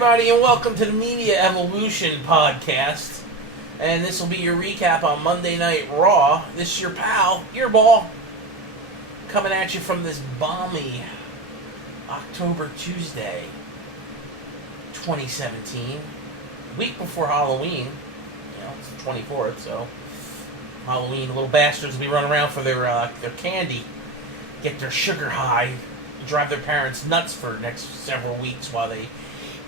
everybody, and welcome to the Media Evolution podcast. And this will be your recap on Monday Night Raw. This is your pal, Earball, coming at you from this balmy October Tuesday, 2017, week before Halloween. You know, it's the 24th, so Halloween, little bastards will be running around for their candy, get their sugar high, drive their parents nuts for the next several weeks while they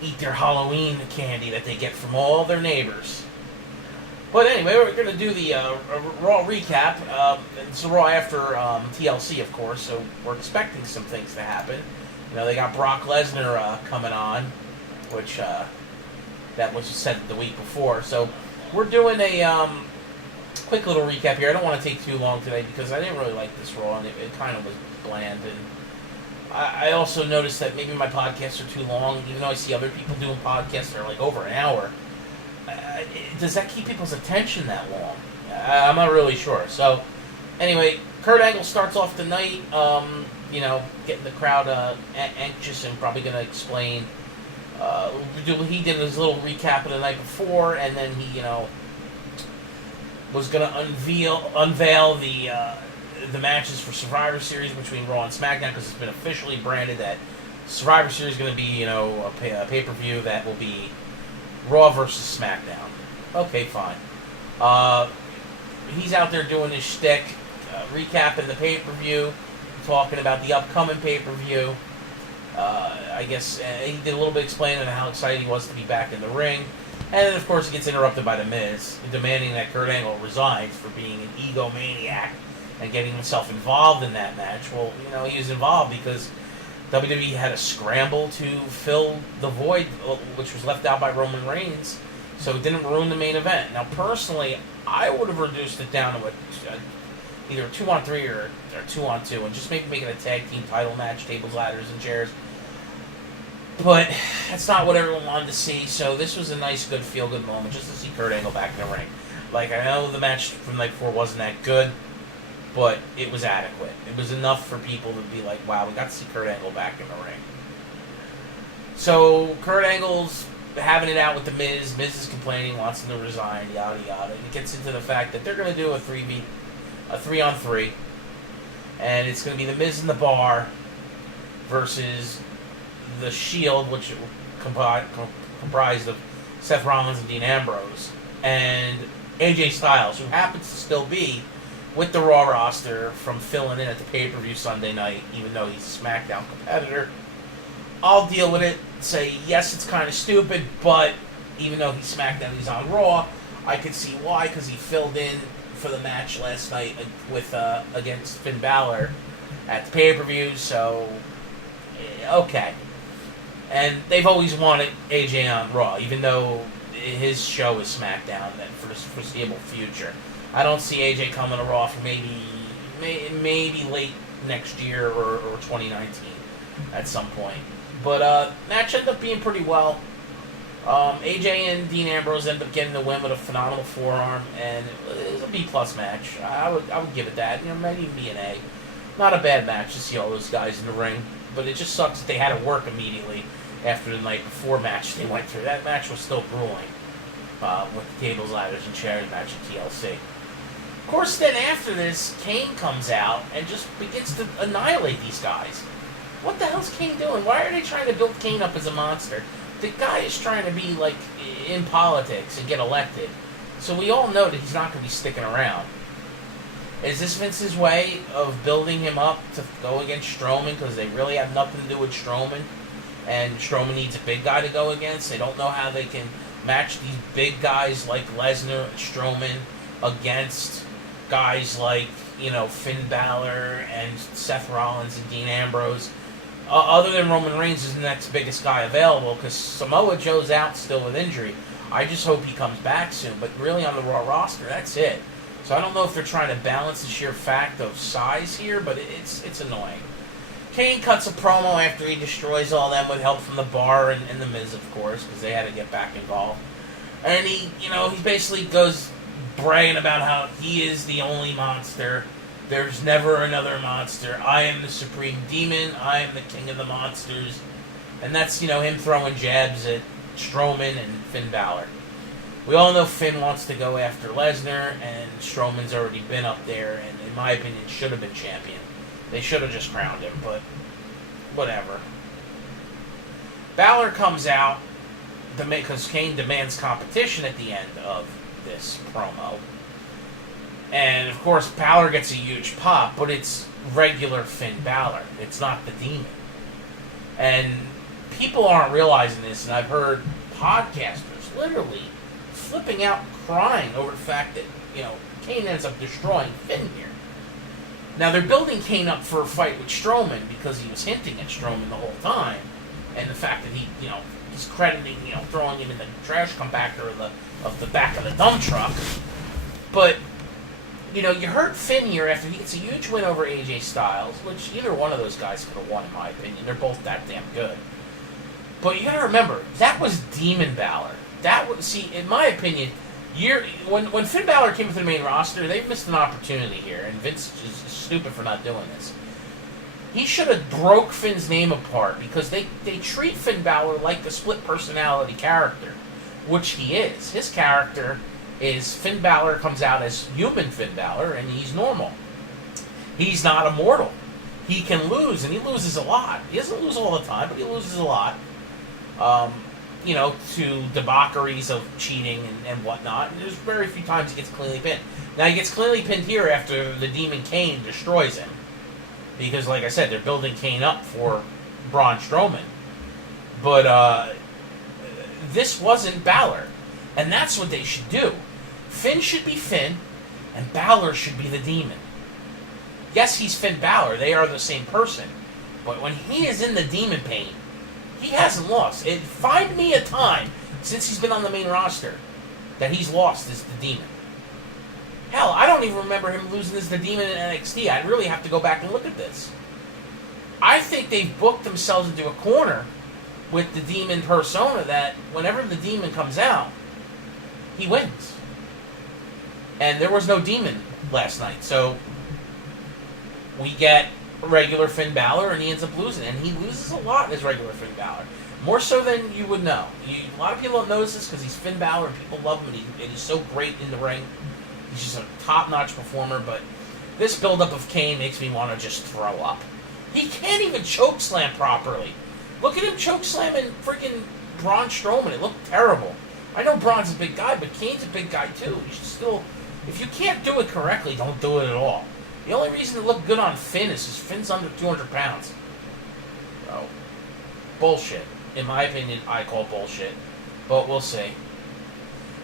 eat their Halloween candy that they get from all their neighbors. But anyway, we're going to do the Raw recap. It's the Raw after TLC, of course, so we're expecting some things to happen. You know, they got Brock Lesnar coming on, which that was said the week before. So we're doing a quick little recap here. I don't want to take too long today because I didn't really like this Raw, and it kind of was bland. And I also noticed that maybe my podcasts are too long, even though I see other people doing podcasts that are like over an hour. Does that keep people's attention that long? I'm not really sure. So, anyway, Kurt Angle starts off the night, getting the crowd anxious and probably going to explain. He did his little recap of the night before, and then he, was going to unveil the matches for Survivor Series between Raw and SmackDown, because it's been officially branded that Survivor Series is going to be, a pay-per-view that will be Raw versus SmackDown. Okay, fine. He's out there doing his shtick, recapping the pay-per-view, talking about the upcoming pay-per-view. I guess he did a little bit explaining how excited he was to be back in the ring. And then, of course, he gets interrupted by The Miz, demanding that Kurt Angle resigns for being an egomaniac and getting himself involved in that match. Well, he was involved because WWE had a scramble to fill the void, which was left out by Roman Reigns, so it didn't ruin the main event. Now, personally, I would have reduced it down to either a 2-on-3 or a 2-on-2, and just maybe make it a tag team title match, tables, ladders, and chairs. But that's not what everyone wanted to see, so this was a nice, good, feel-good moment just to see Kurt Angle back in the ring. Like, I know the match from the night before wasn't that good, but it was adequate. It was enough for people to be like, wow, we got to see Kurt Angle back in the ring. So, Kurt Angle's having it out with The Miz. Miz is complaining, wants him to resign, yada, yada. And it gets into the fact that they're going to do a 3-on-3. And it's going to be The Miz in the Bar versus The Shield, which comprised of Seth Rollins and Dean Ambrose. And AJ Styles, who happens to still be with the Raw roster from filling in at the pay-per-view Sunday night, even though he's a SmackDown competitor. I'll deal with it, say, yes, it's kind of stupid, but even though he's SmackDown, he's on Raw, I could see why, because he filled in for the match last night with against Finn Balor at the pay-per-view, so, okay. And they've always wanted AJ on Raw, even though his show is SmackDown for the foreseeable future. I don't see AJ coming to Raw for maybe late next year or 2019 at some point. But match ended up being pretty well. AJ and Dean Ambrose ended up getting the win with a phenomenal forearm, and it was a B+ match. I would give it that. Maybe even be an A. Not a bad match to see all those guys in the ring, but it just sucks that they had to work immediately after the night before match they went through. That match was still grueling with the tables, ladders, and chairs match at TLC. Of course, then after this, Kane comes out and just begins to annihilate these guys. What the hell's Kane doing? Why are they trying to build Kane up as a monster? The guy is trying to be, like, in politics and get elected. So we all know that he's not going to be sticking around. Is this Vince's way of building him up to go against Strowman because they really have nothing to do with Strowman? And Strowman needs a big guy to go against? They don't know how they can match these big guys like Lesnar and Strowman against guys like, Finn Balor and Seth Rollins and Dean Ambrose. Other than Roman Reigns is the next biggest guy available, because Samoa Joe's out still with injury. I just hope he comes back soon, but really on the Raw roster, that's it. So I don't know if they're trying to balance the sheer fact of size here, but it's annoying. Kane cuts a promo after he destroys all them with help from the Bar and The Miz, of course, because they had to get back involved. And he basically goes bragging about how he is the only monster. There's never another monster. I am the supreme demon. I am the king of the monsters. And that's, him throwing jabs at Strowman and Finn Balor. We all know Finn wants to go after Lesnar, and Strowman's already been up there, and in my opinion, should have been champion. They should have just crowned him, but whatever. Balor comes out because Kane demands competition at the end of this promo. And, of course, Balor gets a huge pop, but it's regular Finn Balor. It's not the Demon. And people aren't realizing this, and I've heard podcasters literally flipping out crying over the fact that, Kane ends up destroying Finn here. Now, they're building Kane up for a fight with Strowman because he was hinting at Strowman the whole time, and the fact that he's crediting, throwing him in the trash compactor of the back of the dump truck. But, you heard Finn here after he gets a huge win over AJ Styles, which either one of those guys could have won, in my opinion. They're both that damn good. But you gotta remember, that was Demon Balor. In my opinion, when Finn Balor came to the main roster, they missed an opportunity here, and Vince is stupid for not doing this. He should have broke Finn's name apart, because they treat Finn Balor like the split personality character, which he is. His character is Finn Balor comes out as human Finn Balor, and he's normal. He's not immortal. He can lose, and he loses a lot. He doesn't lose all the time, but he loses a lot. To debaucheries of cheating and whatnot. And there's very few times he gets cleanly pinned. Now, he gets cleanly pinned here after the Demon Kane destroys him. Because, like I said, they're building Kane up for Braun Strowman. But, this wasn't Balor. And that's what they should do. Finn should be Finn, and Balor should be the Demon. Yes, he's Finn Balor. They are the same person. But when he is in the Demon pain, he hasn't lost. Find me a time since he's been on the main roster that he's lost as the Demon. Hell, I don't even remember him losing as the Demon in NXT. I'd really have to go back and look at this. I think they've booked themselves into a corner with the Demon persona that whenever the Demon comes out, he wins. And there was no Demon last night, so we get regular Finn Balor, and he ends up losing. And he loses a lot as regular Finn Balor. More so than you would know. A lot of people don't notice this because he's Finn Balor and people love him, and he's so great in the ring. He's just a top-notch performer, but this build-up of Kane makes me want to just throw up. He can't even chokeslam properly. Look at him chokeslamming freaking Braun Strowman. It looked terrible. I know Braun's a big guy, but Kane's a big guy too. You should still... If you can't do it correctly, don't do it at all. The only reason it looked good on Finn is because Finn's under 200 pounds. So, bullshit. In my opinion, I call bullshit. But we'll see.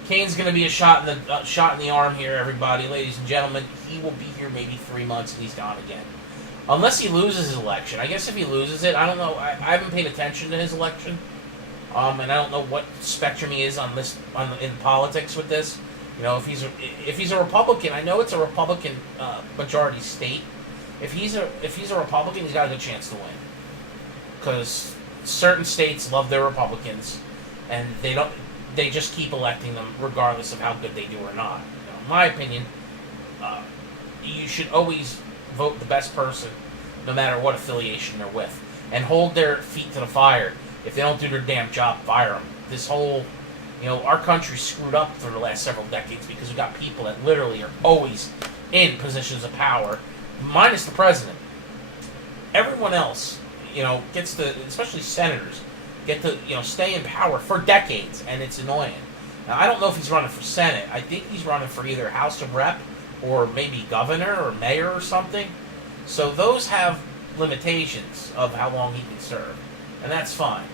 Kane's going to be a shot in the arm here, everybody. Ladies and gentlemen, he will be here maybe 3 months and he's gone again. Unless he loses his election. I guess if he loses it, I don't know. I haven't paid attention to his election. And I don't know what spectrum he is on this in politics with this. If he's a Republican, I know it's a Republican majority state. If he's a Republican, he's got a good chance to win. Because certain states love their Republicans, and they just keep electing them regardless of how good they do or not. In my opinion, you should always vote the best person, no matter what affiliation they're with, and hold their feet to the fire. If they don't do their damn job, fire them. This whole, our country's screwed up for the last several decades because we've got people that literally are always in positions of power, minus the president. Everyone else, gets to, especially senators, get to, stay in power for decades, and it's annoying. Now, I don't know if he's running for Senate. I think he's running for either House of Rep or maybe governor or mayor or something. So those have limitations of how long he can serve, and that's fine.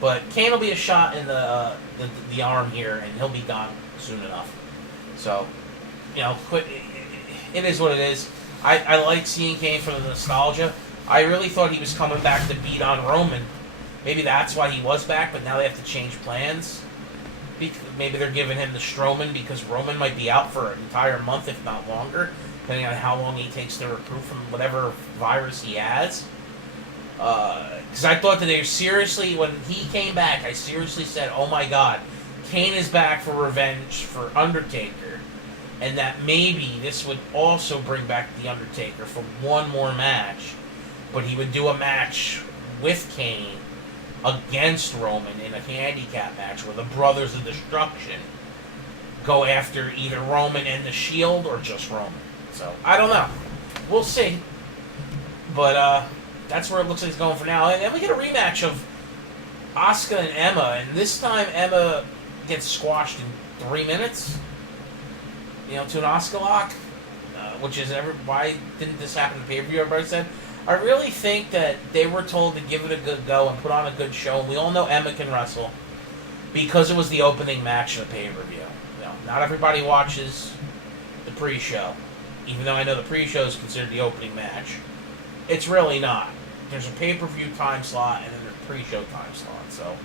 But Kane will be a shot in the arm here, and he'll be gone soon enough. So, it is what it is. I like seeing Kane for the nostalgia. I really thought he was coming back to beat on Roman. Maybe that's why he was back, but now they have to change plans. Maybe they're giving him the Strowman because Roman might be out for an entire month, if not longer, depending on how long he takes to recruit from whatever virus he has. Because I thought that they seriously, when he came back, I seriously said, oh my god, Kane is back for revenge for Undertaker. And that maybe this would also bring back The Undertaker for one more match. But he would do a match with Kane against Roman in a handicap match where the Brothers of Destruction go after either Roman and the Shield or just Roman. So, I don't know. We'll see. But that's where it looks like it's going for now. And then we get a rematch of Asuka and Emma, and this time Emma gets squashed in 3 minutes. To an Asuka lock, which is why didn't this happen in pay-per-view? Everybody said. I really think that they were told to give it a good go and put on a good show. And we all know Emma can wrestle because it was the opening match of the pay-per-view. Not everybody watches the pre-show, even though I know the pre-show is considered the opening match. It's really not. There's a pay-per-view time slot and then there's a pre-show time slot. So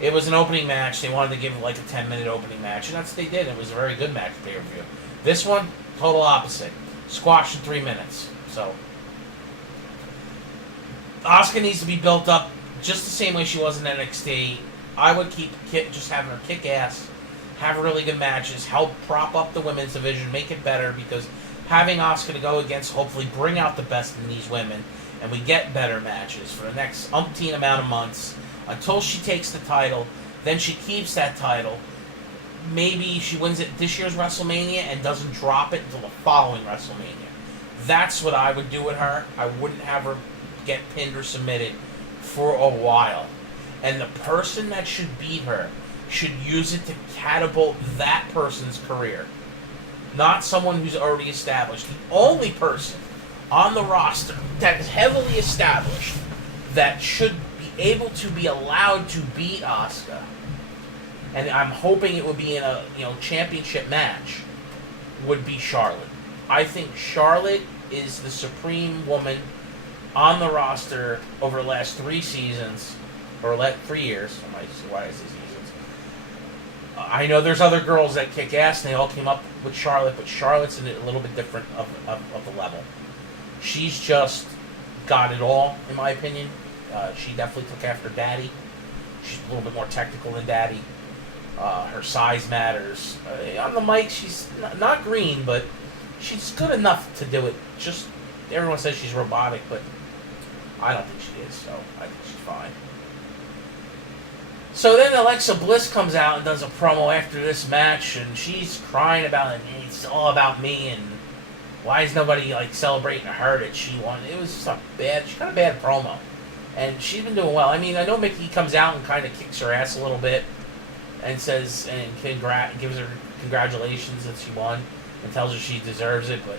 it was an opening match. They wanted to give it like a 10-minute opening match, and that's what they did. It was a very good match pay-per-view. This one, total opposite. Squashed in 3 minutes. So Asuka needs to be built up just the same way she was in NXT. I would keep just having her kick ass, have really good matches, help prop up the women's division, make it better, because having Asuka to go against hopefully bring out the best in these women, and we get better matches for the next umpteen amount of months until she takes the title. Then she keeps that title. Maybe she wins it this year's WrestleMania and doesn't drop it until the following WrestleMania. That's what I would do with her. I wouldn't have her get pinned or submitted for a while. And the person that should beat her should use it to catapult that person's career. Not someone who's already established. The only person on the roster that is heavily established that should be able to be allowed to beat Asuka, and I'm hoping it would be in a championship match, would be Charlotte. I think Charlotte is the supreme woman on the roster over the last 3 seasons, or 3 years. Why is it seasons? I know there's other girls that kick ass, and they all came up with Charlotte, but Charlotte's a little bit different of the level. She's just got it all, in my opinion. She definitely took after Daddy. She's a little bit more technical than Daddy. Her size matters. On the mic, she's not green, but she's good enough to do it. Just everyone says she's robotic, but I don't think she is, so I think she's fine. So then Alexa Bliss comes out and does a promo after this match, and she's crying about it. It's all about me, and why is nobody celebrating her that she won? It was just she got a bad promo, and she's been doing well. I mean, I know Mickey comes out and kind of kicks her ass a little bit, and says and gives her congratulations that she won, and tells her she deserves it, but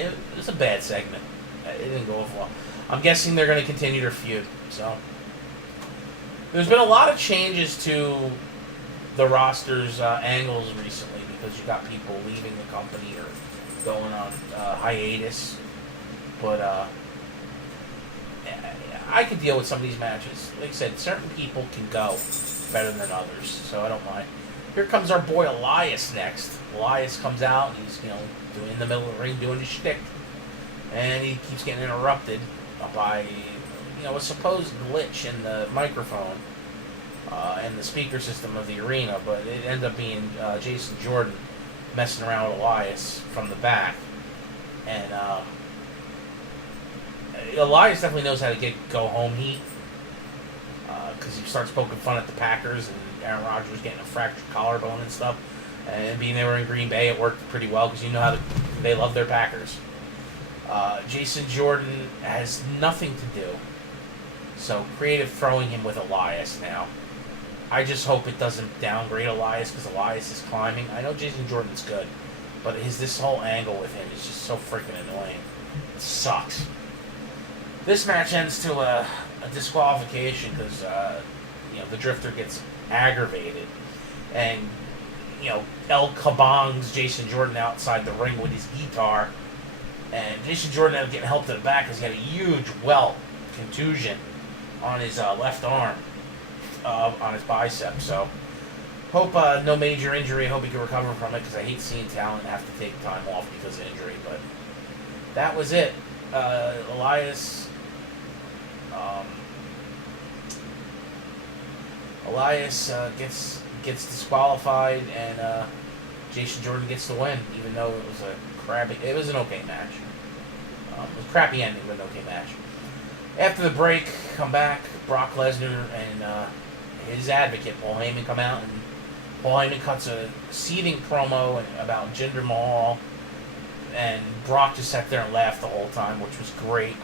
it was a bad segment. It didn't go off well. I'm guessing they're going to continue their feud. So there's been a lot of changes to the roster's angles recently, because you got people leaving the company or going on hiatus. But I could deal with some of these matches. Like I said, certain people can go better than others, so I don't mind. Here comes our boy Elias next. Elias comes out, and he's in the middle of the ring doing his shtick, and he keeps getting interrupted by a supposed glitch in the microphone and the speaker system of the arena, but it ended up being Jason Jordan messing around with Elias from the back, and Elias definitely knows how to get go home heat, because he starts poking fun at the Packers and Aaron Rodgers getting a fractured collarbone and stuff, and being they were in Green Bay, it worked pretty well because how they love their Packers. Jason Jordan has nothing to do, so creative throwing him with Elias now. I just hope it doesn't downgrade Elias, because Elias is climbing. I know Jason Jordan's good, but this whole angle with him is just so freaking annoying. It sucks. This match ends to a disqualification because the Drifter gets aggravated, and El Kabong's Jason Jordan outside the ring with his guitar, and Jason Jordan ended up getting helped to the back because he had a huge welt contusion on his left arm, on his bicep. So hope no major injury. Hope he can recover from it, because I hate seeing talent have to take time off because of injury. But that was it. Elias gets disqualified, and Jason Jordan gets the win, even though it was an okay match. It was a crappy ending, but an okay match. After the break, come back. Brock Lesnar and his advocate, Paul Heyman, come out, and Paul Heyman cuts a seething promo about Jinder Mahal, and Brock just sat there and laughed the whole time, which was great.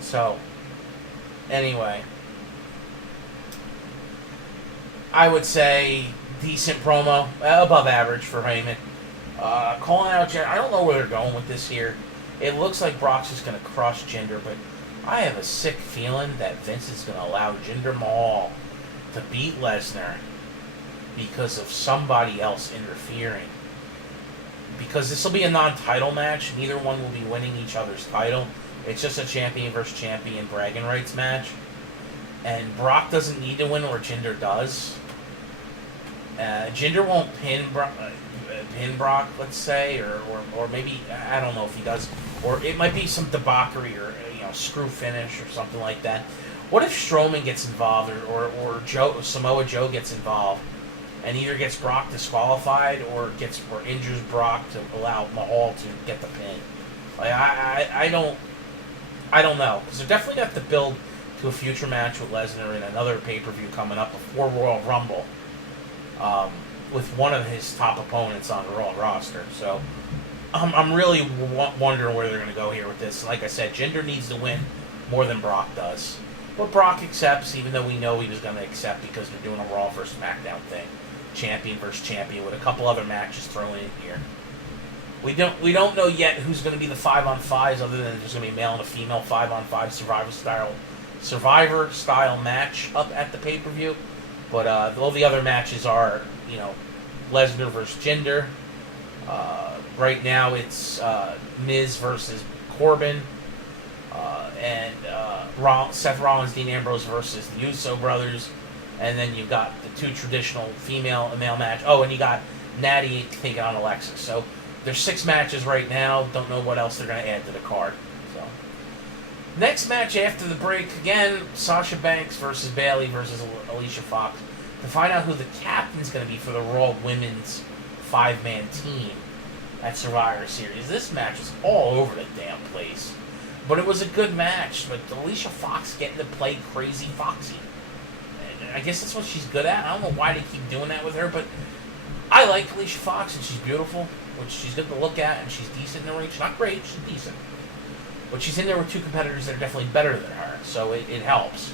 So, anyway, I would say decent promo, above average for Heyman. Calling out Jinder, I don't know where they're going with this here. It looks like Brock's just going to crush Jinder, but I have a sick feeling that Vince is going to allow Jinder Mahal to beat Lesnar because of somebody else interfering. Because this will be a non-title match. Neither one will be winning each other's title. It's just a champion versus champion bragging rights match. And Brock doesn't need to win, or Jinder does. Jinder won't pin Brock, let's say, or maybe, I don't know if he does. Or it might be some debauchery or screw finish or something like that. What if Strowman gets involved, or Samoa Joe gets involved, and either gets Brock disqualified or injures Brock to allow Mahal to get the pin? Like, I don't know, because they're definitely going to have to build to a future match with Lesnar in another pay-per-view coming up before Royal Rumble, with one of his top opponents on the Raw roster. So I'm really wondering where they're going to go here with this. Like I said, Jinder needs to win more than Brock does. But Brock accepts, even though we know he was going to accept, because they're doing a Raw versus SmackDown thing. Champion versus champion with a couple other matches thrown in here. We don't know yet who's going to be the 5-on-5s, other than there's going to be a male and a female 5-on-5 Survivor style match up at the pay-per-view. But all the other matches are, Lesnar versus Jinder. Right now it's Miz versus Corbin, and Seth Rollins, Dean Ambrose versus the Uso brothers, and then you've got the two traditional female and male match. Oh, and you got Natty taking on Alexa. So there's 6 matches right now. Don't know what else they're going to add to the card. So next match after the break, again, Sasha Banks versus Bayley versus Alicia Fox, to find out who the captain's going to be for the Raw Women's 5-man team at Survivor Series. This match was all over the damn place. But it was a good match. But Alicia Fox getting to play crazy Foxy. And I guess that's what she's good at. I don't know why they keep doing that with her, but I like Alicia Fox, and she's beautiful, which she's good to look at, and she's decent in the ring. She's not great, she's decent. But she's in there with 2 competitors that are definitely better than her, so it helps.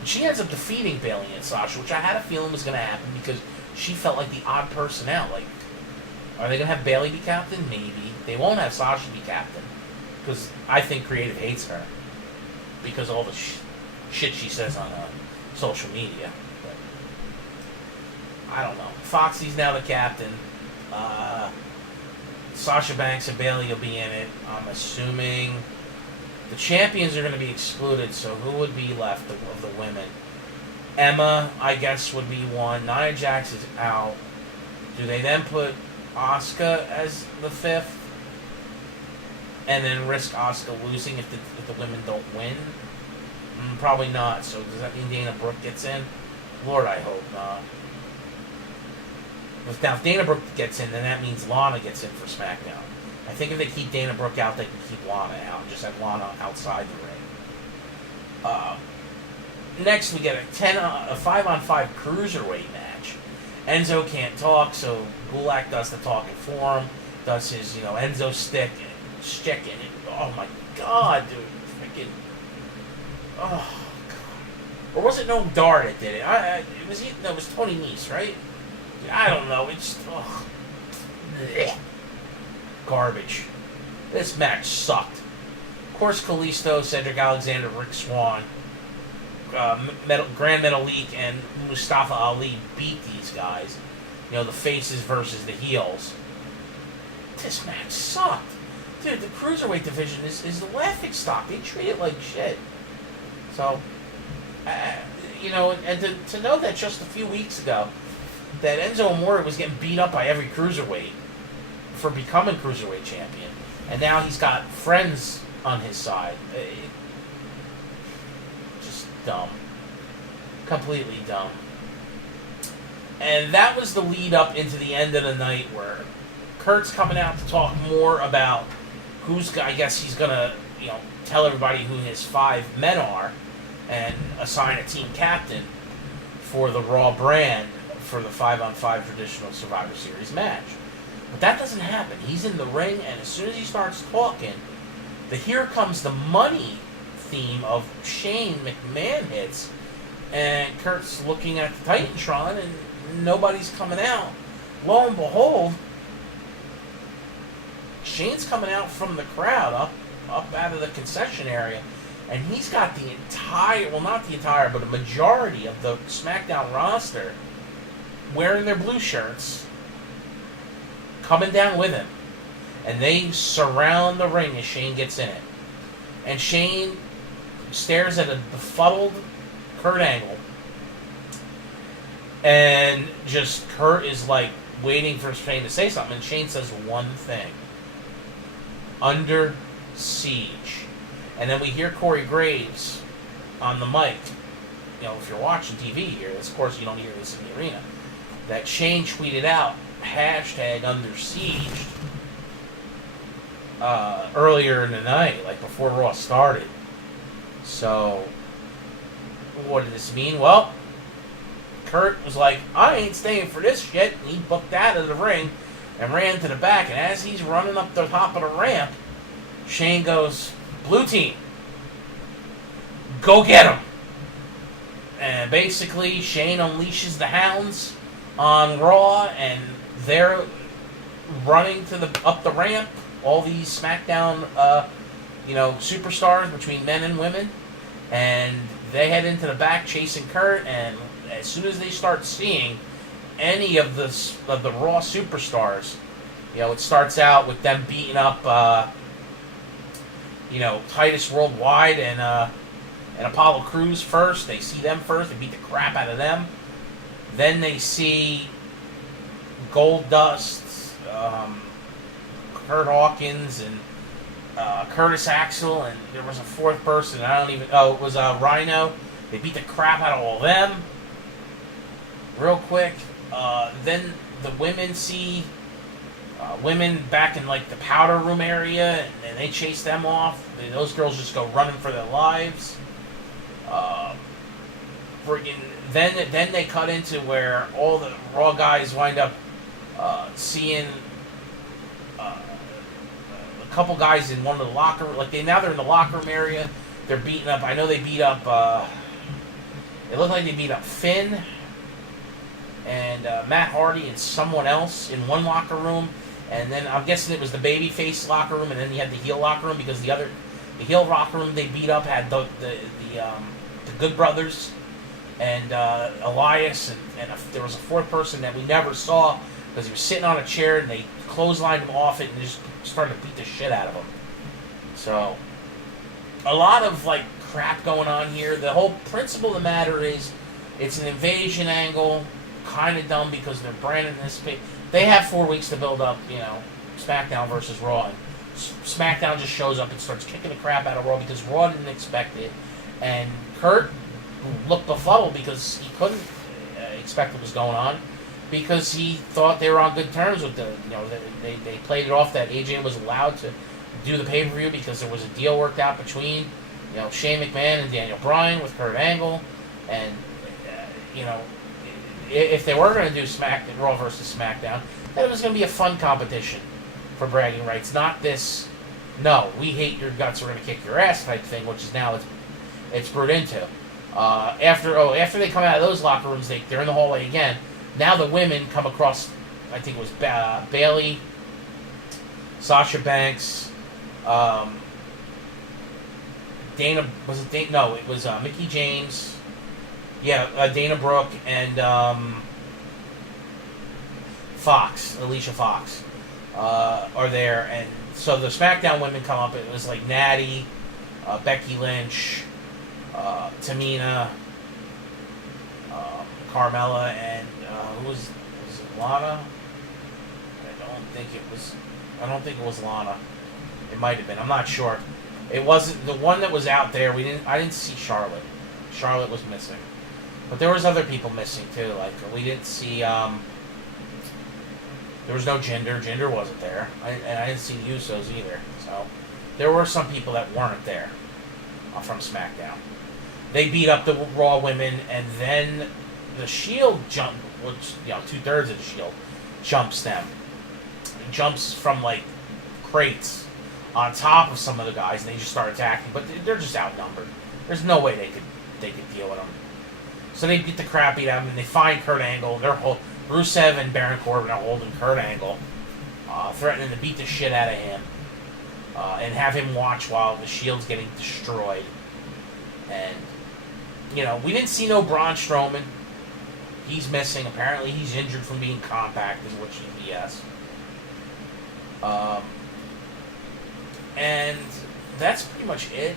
And she ends up defeating Bayley and Sasha, which I had a feeling was going to happen, because she felt like the odd person out. Like, are they going to have Bayley be captain? Maybe. They won't have Sasha be captain, because I think creative hates her because of all the shit she says on social media. But I don't know. Foxy's now the captain. Sasha Banks and Bayley will be in it. I'm assuming the champions are going to be excluded, so who would be left of the women? Emma, I guess, would be one. Nia Jax is out. Do they then put Asuka as the 5th? And then risk Asuka losing if the women don't win? Probably not. So does that mean Dana Brooke gets in? Lord, I hope not. Now, if Dana Brooke gets in, then that means Lana gets in for SmackDown. I think if they keep Dana Brooke out, they can keep Lana out and just have Lana outside the ring. Next, we get a 5-on-5 cruiserweight match. Enzo can't talk, so Gulak does the talking for him. Does his, Enzo stick and oh my God, dude, freaking, oh God. Or was it Noam Dar that did it? It was Tony Nese, right? I don't know. It's garbage. This match sucked. Of course, Kalisto, Cedric Alexander, Rick Swann, Grand Metalik, and Mustafa Ali beat these guys. The faces versus the heels. This match sucked. Dude, the Cruiserweight division is the laughing stock. They treat it like shit. So, and to know that just a few weeks ago, that Enzo Amore was getting beat up by every Cruiserweight for becoming Cruiserweight champion. And now he's got friends on his side. Just dumb. Completely dumb. And that was the lead up into the end of the night, where Kurt's coming out to talk more about I guess he's going to, tell everybody who his 5 men are. and assign a team captain for the Raw brand for the 5-on-5 traditional Survivor Series match. But that doesn't happen. He's in the ring, and as soon as he starts talking, the Here Comes the Money theme of Shane McMahon hits, and Kurt's looking at the Titantron, and nobody's coming out. Lo and behold, Shane's coming out from the crowd, up out of the concession area, and he's got the entire, well, not the entire, but a majority of the SmackDown roster wearing their blue shirts, coming down with him. And they surround the ring as Shane gets in it. And Shane stares at a befuddled Kurt Angle. And just Kurt is like waiting for Shane to say something. And Shane says one thing: under siege. And then we hear Corey Graves on the mic. You know, if you're watching TV here, of course you don't hear this in the arena, that Shane tweeted out hashtag under siege earlier in the night, like before Raw started. So, what did this mean? Well, Kurt was like, I ain't staying for this shit, and he booked out of the ring and ran to the back, and as he's running up the top of the ramp, Shane goes, blue team, go get him. And basically, Shane unleashes the hounds on Raw, and they're running up the ramp. All these SmackDown, superstars between men and women, and they head into the back chasing Kurt. And as soon as they start seeing any of the Raw superstars, it starts out with them beating up, Titus Worldwide and Apollo Crews first. They see them first. They beat the crap out of them. Then they see Goldust, Kurt Hawkins, and Curtis Axel, and there was a fourth person. It was Rhino. They beat the crap out of all of them real quick. Then the women see women back in like the powder room area, and they chase them off. Those girls just go running for their lives. Then they cut into where all the Raw guys wind up seeing a couple guys in one of the locker, now they're in the locker room area. They're beating up. I know they beat up. It looked like they beat up Finn and Matt Hardy and someone else in one locker room, and then I'm guessing it was the babyface locker room, and then you had the heel locker room, because the heel locker room they beat up had the Good Brothers and Elias, and there was a fourth person that we never saw because he was sitting on a chair, and they clotheslined him off it and just started to beat the shit out of him. So, a lot of crap going on here. The whole principle of the matter is, it's an invasion angle, kind of dumb because they're branding this. They have 4 weeks to build up, SmackDown versus Raw. And SmackDown just shows up and starts kicking the crap out of Raw because Raw didn't expect it. And Kurt looked befuddled because he couldn't expect what was going on, because he thought they were on good terms with they played it off that AJ was allowed to do the pay-per-view because there was a deal worked out between Shane McMahon and Daniel Bryan with Kurt Angle, and if they were going to do Raw versus SmackDown, then it was going to be a fun competition for bragging rights, not this no, we hate your guts, we're going to kick your ass type thing, which is now it's brewed into. After they come out of those locker rooms, they're in the hallway again. Now the women come across, I think it was Bayley, Sasha Banks, Dana, was it Dana? No, it was Mickie James. Yeah, Dana Brooke and Alicia Fox are there, and so the SmackDown women come up. It was like Natty, Becky Lynch, Tamina, Carmella, and who was it Lana? I don't think it was Lana. It might have been. I'm not sure. It wasn't the one that was out there. I didn't see Charlotte. Charlotte was missing, but there was other people missing too. Like we didn't see. There was no Jinder. Jinder wasn't there, and I didn't see the Usos either. So there were some people that weren't there from SmackDown. They beat up the Raw women, and then the Shield jump, which, 2/3 of the Shield jumps them. It jumps from like crates on top of some of the guys, and they just start attacking. But they're just outnumbered. There's no way they could deal with them. So they beat the crap out of them, and they find Kurt Angle. Rusev and Baron Corbin are holding Kurt Angle, threatening to beat the shit out of him, and have him watch while the Shield's getting destroyed. And we didn't see no Braun Strowman. He's missing. Apparently, he's injured from being compact, is what BS. And that's pretty much it.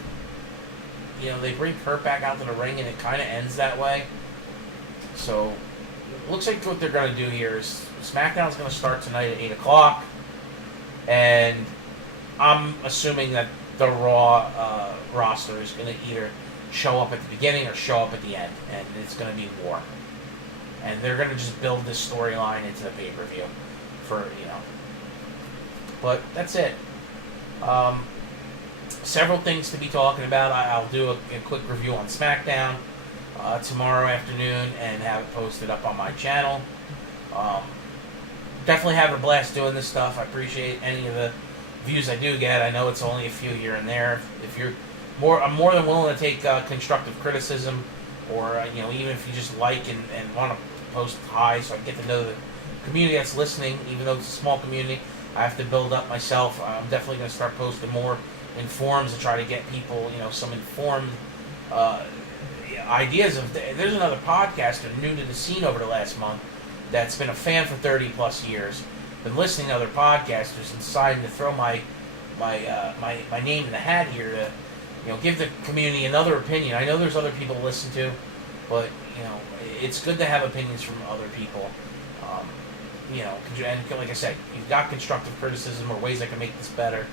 They bring Kurt back out to the ring, and it kind of ends that way. So, looks like what they're going to do here is SmackDown's going to start tonight at 8 o'clock. And I'm assuming that the Raw roster is going to either show up at the beginning or show up at the end. And it's going to be war. And they're going to just build this storyline into the pay-per-view But that's it. Several things to be talking about. I'll do a quick review on SmackDown tomorrow afternoon and have it posted up on my channel. Definitely having a blast doing this stuff. I appreciate any of the views I do get. I know it's only a few here and there. I'm more than willing to take constructive criticism, or even if you just like and want to post hi, so I can get to know the community that's listening. Even though it's a small community, I have to build up myself. I'm definitely going to start posting more in forums to try to get people, some informed ideas of. There's another podcaster new to the scene over the last month that's been a fan for 30 plus years, been listening to other podcasters and deciding to throw my name in the hat here to give the community another opinion. I know there's other people to listen to, but it's good to have opinions from other people. And like I said, you've got constructive criticism or ways I can make this better.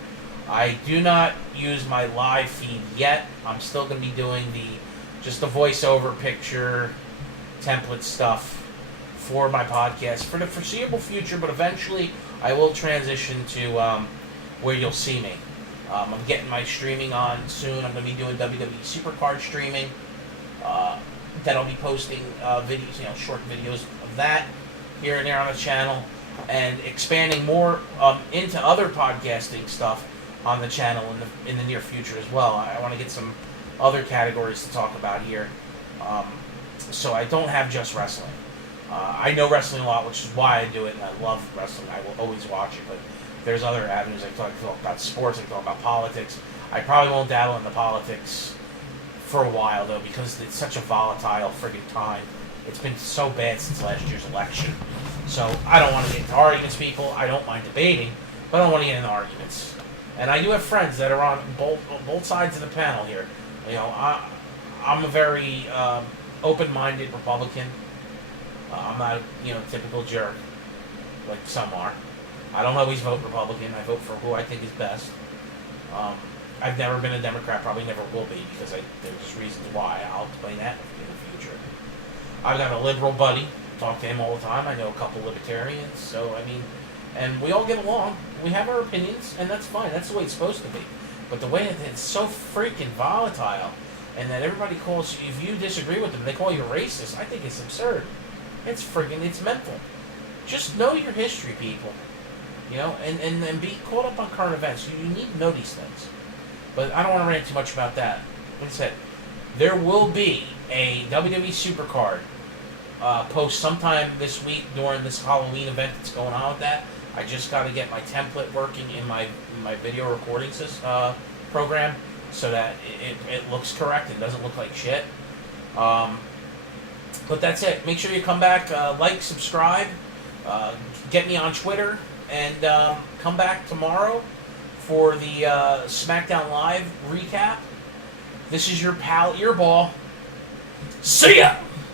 I do not use my live feed yet. I'm still going to be doing just the voiceover picture template stuff for my podcast for the foreseeable future, but eventually I will transition to where you'll see me. I'm getting my streaming on soon. I'm going to be doing WWE Supercard streaming. Then I'll be posting videos, short videos of that here and there on the channel, and expanding more into other podcasting stuff on the channel in the near future as well. I want to get some other categories to talk about here, so I don't have just wrestling. I know wrestling a lot, which is why I do it, and I love wrestling. I will always watch it, but there's other avenues. I talk about sports, I talk about politics. I probably won't dabble into politics for a while, though, because it's such a volatile friggin' time. It's been so bad since last year's election. So I don't want to get into arguments, people. I don't mind debating, but I don't want to get into arguments. And I do have friends that are on both sides of the panel here. I'm a very open-minded Republican. I'm not a typical jerk like some are. I don't always vote Republican. I vote for who I think is best. I've never been a Democrat, probably never will be, because there's just reasons why. I'll explain that in the future. I've got a liberal buddy. Talk to him all the time. I know a couple libertarians. So, and we all get along. We have our opinions, and that's fine. That's the way it's supposed to be. But the way that it's so freaking volatile, and that everybody calls, if you disagree with them, they call you racist, I think it's absurd. It's mental. Just know your history, people. And be caught up on current events. You need to know these things. But I don't want to rant too much about that. Like I said, there will be a WWE Supercard post sometime this week during this Halloween event that's going on with that. I just got to get my template working in my video recording program so that it looks correct and doesn't look like shit. But that's it. Make sure you come back, like, subscribe, get me on Twitter, and come back tomorrow for the SmackDown Live recap. This is your pal Earball. See ya!